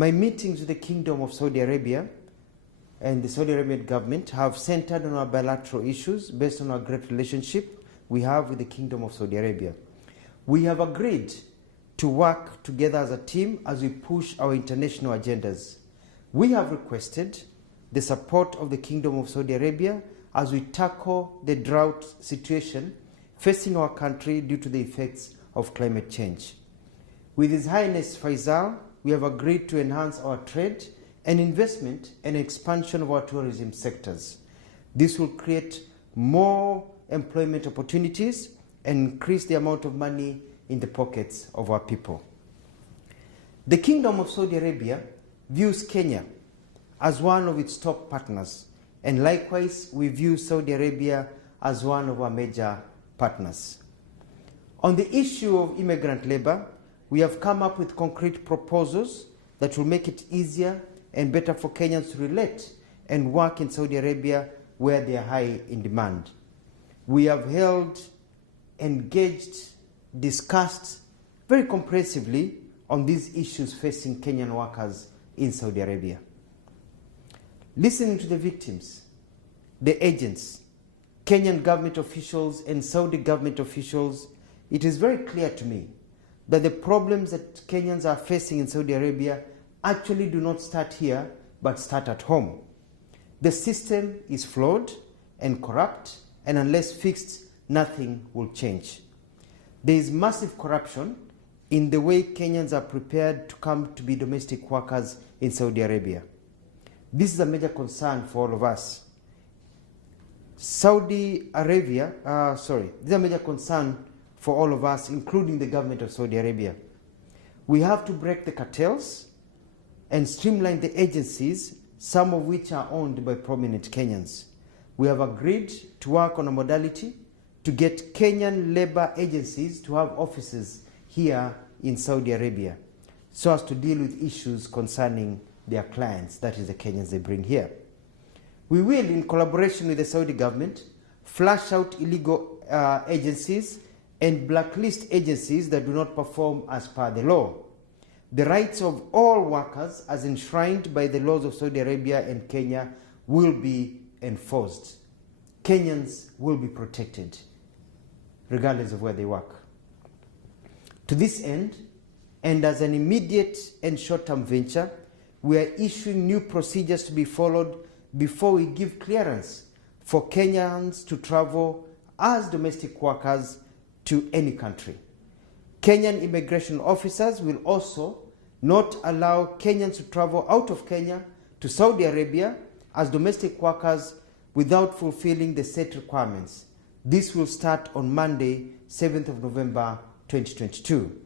My meetings with the Kingdom of Saudi Arabia and the Saudi Arabian government have centered on our bilateral issues based on our great relationship we have with the Kingdom of Saudi Arabia. We have agreed to work together as a team as we push our international agendas. We have requested the support of the Kingdom of Saudi Arabia as we tackle the drought situation facing our country due to the effects of climate change. With His Highness Faisal, we have agreed to enhance our trade and investment and expansion of our tourism sectors. This will create more employment opportunities and increase the amount of money in the pockets of our people. The Kingdom of Saudi Arabia views Kenya as one of its top partners, and likewise we view Saudi Arabia as one of our major partners. On the issue of immigrant labor, we have come up with concrete proposals that will make it easier and better for Kenyans to relate and work in Saudi Arabia where they are high in demand. We have held, engaged, discussed very comprehensively on these issues facing Kenyan workers in Saudi Arabia. Listening to the victims, the agents, Kenyan government officials and Saudi government officials, it is very clear to me that the problems that Kenyans are facing in Saudi Arabia actually do not start here, but start at home. The system is flawed and corrupt, and unless fixed, nothing will change. There is massive corruption in the way Kenyans are prepared to come to be domestic workers in Saudi Arabia. This is a major concern for all of us. This is a major concern for all of us, including the government of Saudi Arabia. We have to break the cartels and streamline the agencies, some of which are owned by prominent Kenyans. We have agreed to work on a modality to get Kenyan labor agencies to have offices here in Saudi Arabia so as to deal with issues concerning their clients, that is the Kenyans they bring here. We will, in collaboration with the Saudi government, flush out illegal agencies and blacklist agencies that do not perform as per the law. The rights of all workers, as enshrined by the laws of Saudi Arabia and Kenya, will be enforced. Kenyans will be protected, regardless of where they work. To this end, and as an immediate and short-term venture, we are issuing new procedures to be followed before we give clearance for Kenyans to travel as domestic workers to any country. Kenyan immigration officers will also not allow Kenyans to travel out of Kenya to Saudi Arabia as domestic workers without fulfilling the set requirements. This will start on Monday, 7th of November, 2022.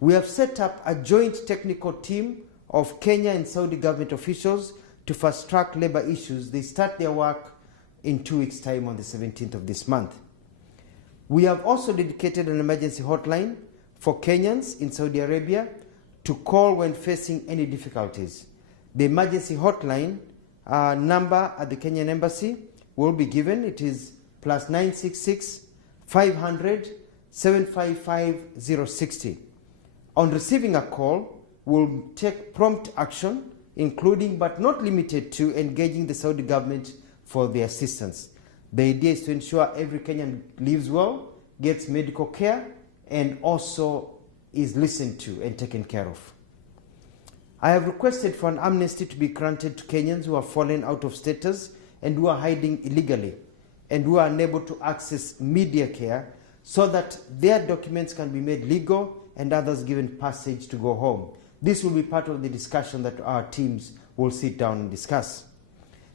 We have set up a joint technical team of Kenya and Saudi government officials to fast-track labor issues. They start their work in 2 weeks' time on the 17th of this month. We have also dedicated an emergency hotline for Kenyans in Saudi Arabia to call when facing any difficulties. The emergency hotline number at the Kenyan Embassy will be given. It is +966 500 755 060. On receiving a call, we'll take prompt action, including but not limited to engaging the Saudi government for the assistance. The idea is to ensure every Kenyan lives well, gets medical care, and also is listened to and taken care of. I have requested for an amnesty to be granted to Kenyans who have fallen out of status and who are hiding illegally and who are unable to access media care so that their documents can be made legal and others given passage to go home. This will be part of the discussion that our teams will sit down and discuss.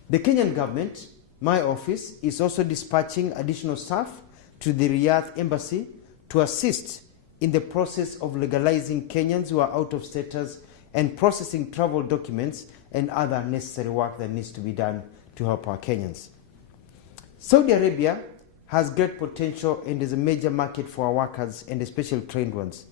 The Kenyan government, my office, is also dispatching additional staff to the Riyadh Embassy to assist in the process of legalizing Kenyans who are out of status and processing travel documents and other necessary work that needs to be done to help our Kenyans. Saudi Arabia has great potential and is a major market for our workers and especially trained ones.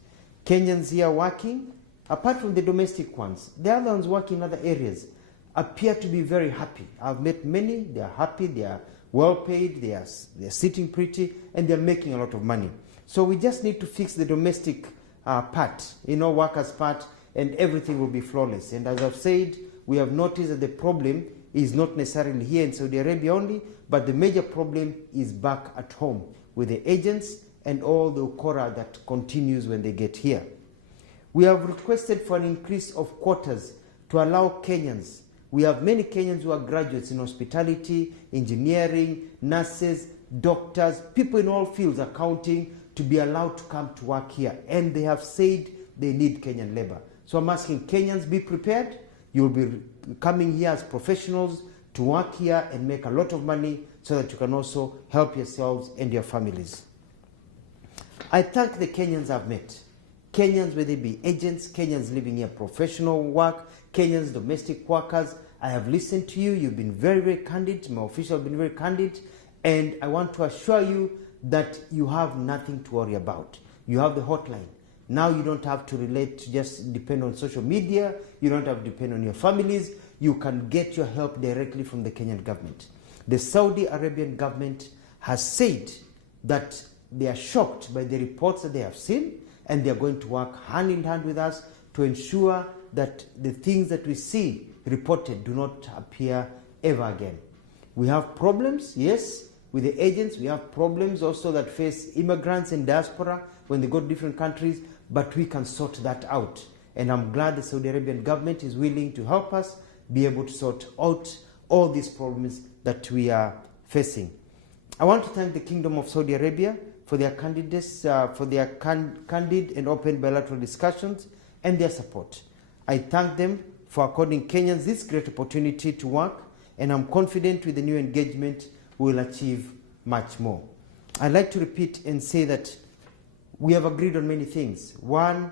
Kenyans here working, apart from the domestic ones, the other ones working in other areas, appear to be very happy. I've met many, they are happy, they are well paid, they are sitting pretty, and they're making a lot of money. So we just need to fix the domestic part, workers' part, and everything will be flawless. And as I've said, we have noticed that the problem is not necessarily here in Saudi Arabia only, but the major problem is back at home with the agents and all the ukora that continues when they get here. We have requested for an increase of quotas to allow Kenyans. We have many Kenyans who are graduates in hospitality, engineering, nurses, doctors, people in all fields, accounting, to be allowed to come to work here. And they have said they need Kenyan labor. So I'm asking Kenyans, be prepared. You'll be coming here as professionals to work here and make a lot of money so that you can also help yourselves and your families. I thank the Kenyans I've met. Kenyans, whether they be agents, Kenyans living here, professional work, Kenyans, domestic workers. I have listened to you. You've been very, very candid. My officials have been very candid. And I want to assure you that you have nothing to worry about. You have the hotline. Now you don't have to relate to just depend on social media. You don't have to depend on your families. You can get your help directly from the Kenyan government. The Saudi Arabian government has said that they are shocked by the reports that they have seen, and they are going to work hand in hand with us to ensure that the things that we see reported do not appear ever again. We have problems, yes, with the agents. We have problems also that face immigrants in diaspora when they go to different countries, but we can sort that out. And I'm glad the Saudi Arabian government is willing to help us be able to sort out all these problems that we are facing. I want to thank the Kingdom of Saudi Arabia for their candidates, for their candid and open bilateral discussions and their support. I thank them for according Kenyans this great opportunity to work, and I'm confident with the new engagement we will achieve much more. I'd like to repeat and say that we have agreed on many things. One,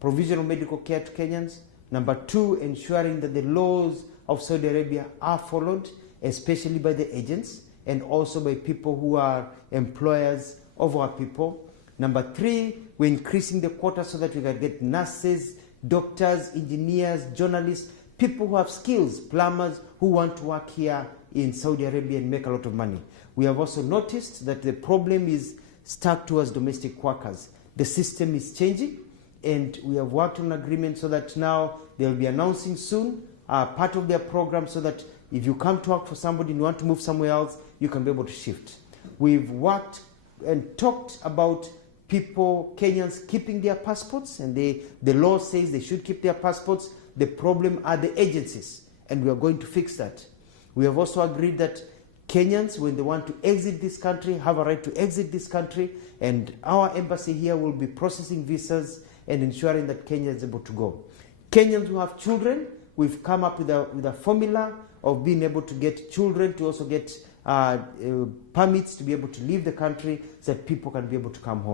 provisional medical care to Kenyans. Number two, ensuring that the laws of Saudi Arabia are followed, especially by the agents and also by people who are employers of our people. Number three, we're increasing the quota so that we can get nurses, doctors, engineers, journalists, people who have skills, plumbers who want to work here in Saudi Arabia and make a lot of money. We have also noticed that the problem is stuck towards domestic workers. The system is changing, and we have worked on an agreement so that now they'll be announcing soon part of their program so that if you come to work for somebody and you want to move somewhere else, you can be able to shift. We've worked and talked about people, Kenyans, keeping their passports, and the law says they should keep their passports. The problem are the agencies, and we are going to fix that. We have also agreed that Kenyans, when they want to exit this country, have a right to exit this country, and our embassy here will be processing visas and ensuring that Kenya is able to go. Kenyans who have children, we've come up with a formula of being able to get children to also get permits to be able to leave the country so that people can be able to come home.